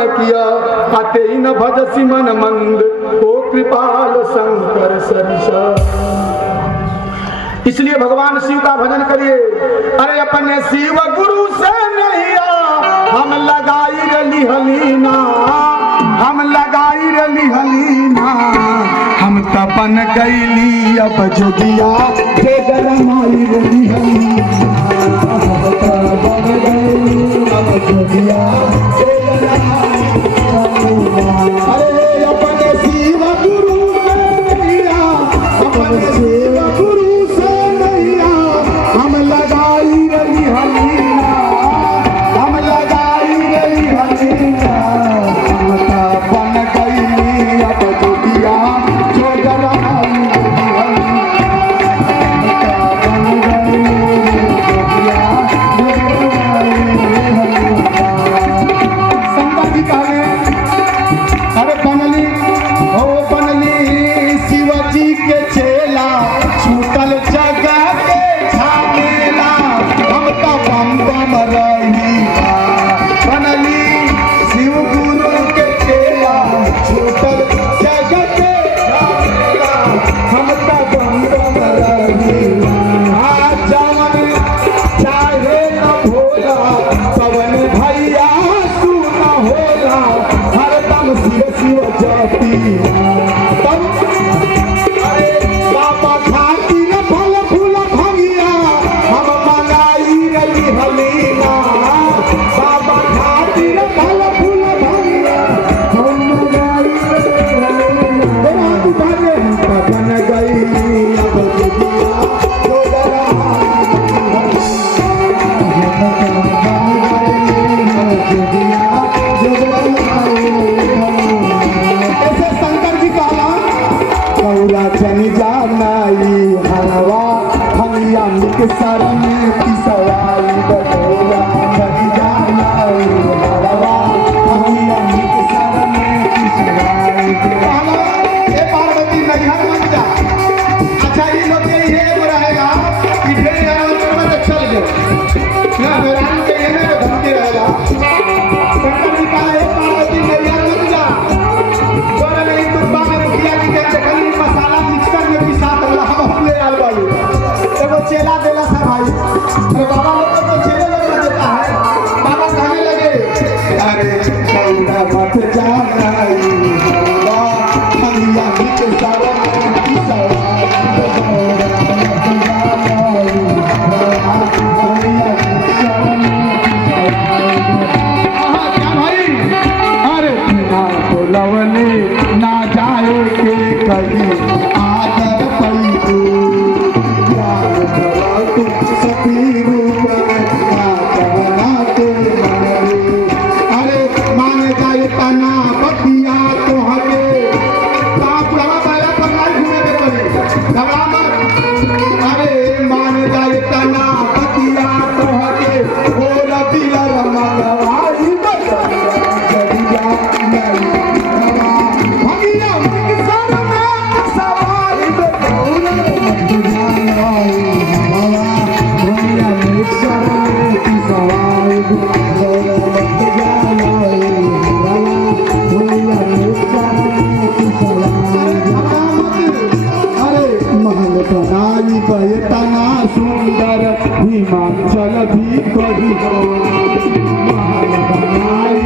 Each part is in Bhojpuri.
न किया, आते ही न भजसी मन मंद, ओ कृपाल शंकर सरिसा। इसलिए भगवान शिव का भजन करिए। अरे अपने शिव गुरु से नैया हम लगाई रली हलीना, हम लगाई रली हलीना, हम तपन कैली अब जोगिया के गरमाई रली हलीना, हम तपन कैली अब जोगिया के गरमाई हलीना। अरे अपने शिव गुरु से नैया, अपने शिव गुरु हम लगाई रही हलीना, हम लगाई रही हलीना, हम तपन कैली अब जोगिया जो गरमाई शंकर जी कहे अरे बनली हो बनली शिव जी के चेला, छूटल जगह के झामेला, हम तो बम बम रहीला। बनली शिव गुरु के चेला, छूटल जगह के झामेला, हम तो बम बम रहीला। जवन चाहे न भोला, पवन भैया तू न होला, हरदम शिव शिव जपीला। अरे बाबा खातिर फल फूल भंगिया, हम मंगाई रही हलीना, बाबा खातिर फल फूल भंगिया, हम मंगाई रही हलीना। हम तपन गई अब जोगिया जो ऐसे शंकर जी कहला गौरा चन जानाई हलवा, हमिया के सर में पिसवाई, गौरा चन जानाई हलवा, हमिया के सर में पिसवाई। कहला हे पार्वती नैहर मत जा। अच्छा ये लोग के ये रहेगा कि ढेर आराम में चल गए ना, हैरान के ये ना धमकी रहेगा। शंकर जी कहा हे पार्वती नैहर मत जा, बोला नहीं तुम बाहर किया कि चकली मसाला मिक्सर में पिसा देला, हम ले आल बालू एगो चेला देला सर भाई। अरे बाबा लोग तो चेले लोग देता है। बाबा कहने लगे अरे गौरा मत जाना, हमिया के सर में पिसवाई, गौरा मत जाना, हमिया के सर में पिसवाई। क्या भाई अरे बिना बोलवले ना जाए के कहीं आदर पैदू, याद करा तुम सभी रूप में ना के मरे। अरे मान जाए तना बतिया तो हके बुढ़ावा पहला पकड़ घूमे के पड़े, घबरा मत। अरे मान जाए तना बतिया तो हके बोल दिया रमगवाई तना सुंदर हिमाचल भी कही हो, महल बनाई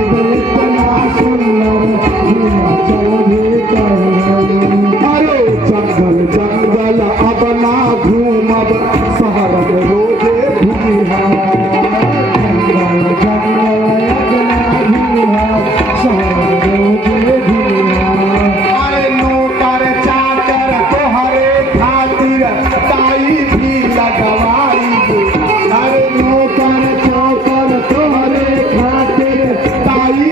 तना सुंदर हिमाचल भी कही हो। अरे जंगल जंगल अब ना घूमब, शहर में रोजे घूमिहा, जंगल जंगल अब ना घूमब, शहर में रोजे घूमिहा। अरे नौकर चाकर तोहरे खातिर ताई भी लगवाई, अरे नौकर चाकर तोहरे खातिर ताई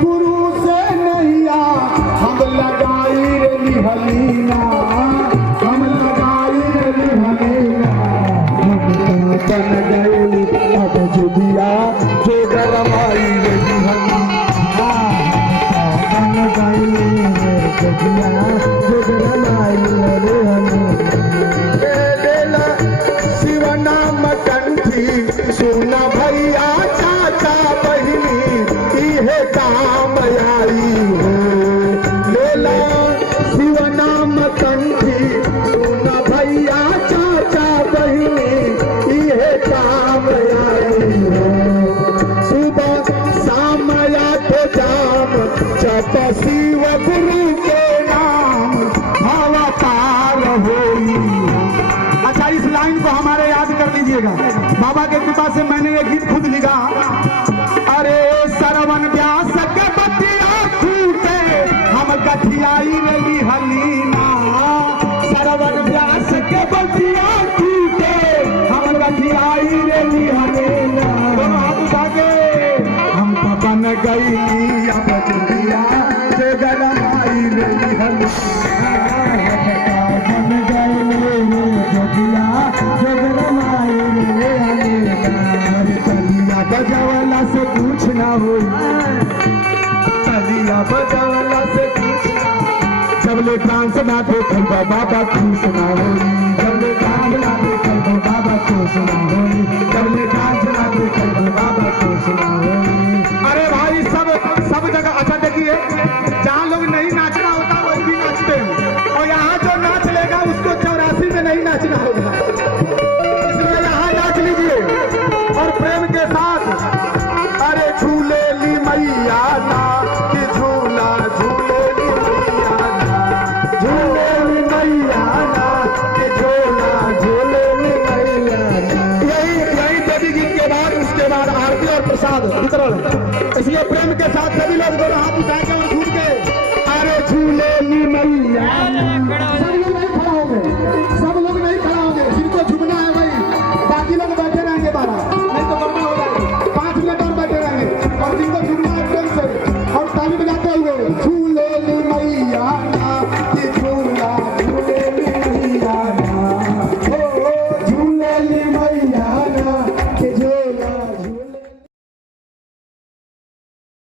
गुरु से नैया हम लगाई रे निहलीना, हम लगाई रे निहलीना। बन गई अब जुदिया जो गरमाई रे निहलीना, बन गई जुदिया जो गरमाई रे निहलीना। शिव नाम कंठी सुना भैया चाचा बहिनी इहे काम आई हो। लेला शिव नाम कंठी सुना भैया चाचा बहिनी इहे काम आई हो। सुबह शाम आठ जाम जप शिव गुरु के नाम भावा पार होई। अच्छा, इस लाइन को हमारे याद कर लीजिएगा। बाबा के कृपा से मैंने ये गीत खुद लिखा। अरे सरवन व्यास के बतिया छूटे हम गठियाई रही हलीना, सरवन व्यास के बतिया छूटे हम गठियाई रही हलीना। हाथ उठा के हम तो बन गई अब दुनिया से गरमाई रही हलीना, बन गई दुनिया से गरमाई रही हलीना। तलिया बजावला से कुछ ना होई, तलिया बजावला से कुछ ना। जब ले डांस ना देखल बाबा खुश ना होई, जब ले डांस ना देखल बाबा खुश ना होई, जब ले डांस ना देखल बाबा खुश ना होई। अरे भाई सब जगह अच्छा देखिए, जहाँ लोग नहीं नाचना होता वही भी नाचते हैं, और यहाँ जो नाच लेगा उसको 84 में नहीं नाचना होगा। इसलिए यहाँ नाच लीजिए और प्रेम के साथ। अरे झूले ली मैया ना कि झूला झूले ली मैया ना, झूले ली मैया ना कि झूला झूले ली मैया ना। यही देवी गीत के बाद उसके बाद आरती और प्रसाद वितरण। इसलिए प्रेम के साथ सभी लोग दोनों हाथ उठा के